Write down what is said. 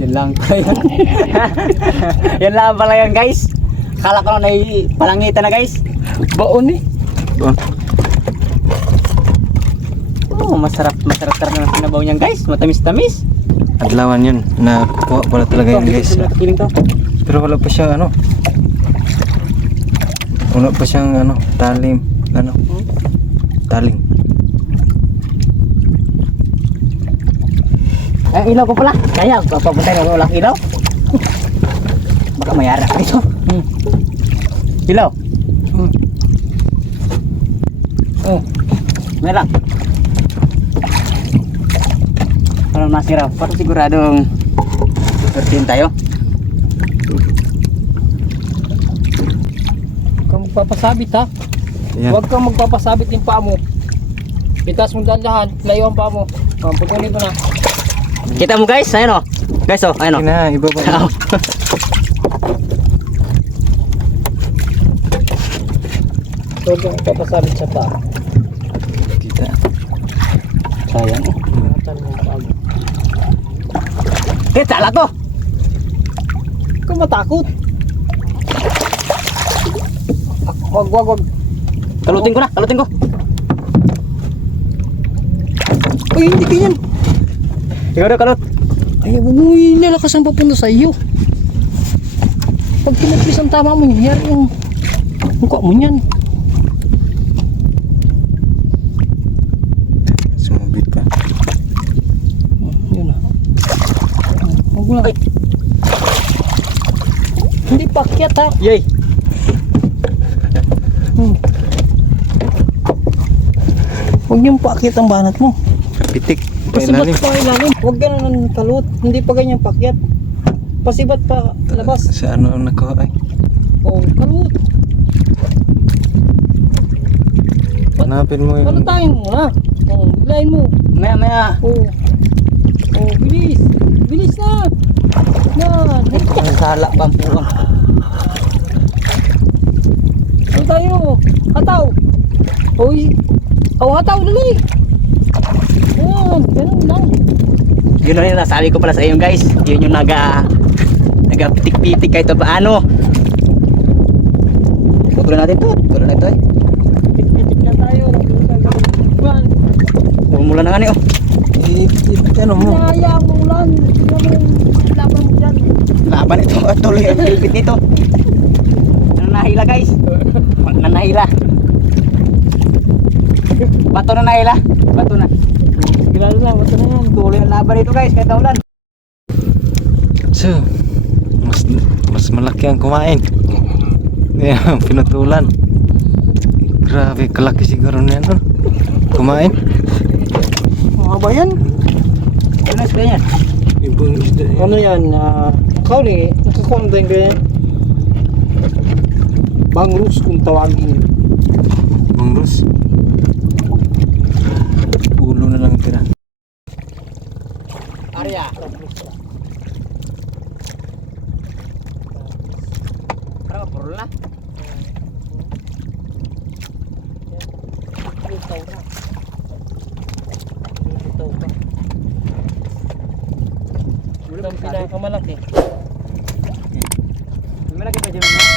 Yan lang pala yun. yan lang pala yun guys. Kala ko na palangitan na guys. Baon eh. Oh, masarap, masarap talaga ng sinabaw niyan guys. Matamis-tamis. Adlawan yun. Na kuha pala talaga yun guys. Pero wala pa siyang ano. Wala pa siyang ano. Talim. Ano. Taling. Ay, ilaw ko pala. Kaya, papapuntay na walang ilaw. Baka mayara ka dito. Hmm. Ilaw. Hmm. Oh. Meron. Parang masira. Parang siguradong Bertin tayo. Huwag magpapasabit ha. Yan. Huwag kang magpapasabit yung paa mo. Pitas mo dahan layo ang paa mo. Pagkunin ko na. Kita mo guys, ayun oh. Guys oh, ayun oh. Kina, iba ba? Oh. Huwag kang magpapasabit sa paa. Kita. Sayang oh. Eh, sala to. Kang matakot. Wag, wag, wag. Kalutin ko na, kalutin ko. Uy, hindi ganyan. Ikaw na kalut. Ay, huwag mo ilalakas ang papunta sa iyo. Pag tumagpis ang tama mo, nangyari yung mukha mo niyan. Sumabit pa. Yun na. Huwag mo lang. Ay. Hindi pakyat ha. Yay. Hmm. Huwag niyong pakyat ang banat mo. Pitik. Pasibat pa ilalim. Huwag ganun ng kalut. Hindi pa ganyan pakyat. Pasibat pa labas. Sa ano ang nakuha ay? Oh, kalut. Hanapin mo yung... Kalutahin mo na. Oh, biglayin mo. Maya, maya. Oh. Oh, bilis. Bilis na. Yan. Ang sala pa ang puwang. Ano tayo? Hataw. Oh, y- oh hataw dali. Yan, ganun lang. Yun na rin nasabi ko pala sa inyo guys. Yun yung naga naga pitik-pitik kahit paano. Tutuloy natin to. Tutuloy natin to eh. Pitik na tayo. Umulan na nga ni oh. Eh, ano mo? Hinahayaan mo ulan. Tingnan mo yung laban mo dyan. Laban ito tuloy ang pilpit nito. Nanahila guys. Nanahila. Bato na nahila. Bato na. Sigurado lang, bato na yan. Tuloy ang laban nito guys kahit ulan. So, mas mas malaki ang kumain. Yan, pinutulan. Grabe, kalaki siguro na yan. oh. Kumain. Mga ba yan? Ano na yan? Ibang isda Ano yan? Uh, kauli, nakakuha na yung ganyan. Bangrus kung tawagin. Ibang rus. Ulo na lang tira. Arya. Parang puro na. Bitaw na. Bitaw pa. Ito ang pinakamalaki. Malaki pa dyan. no?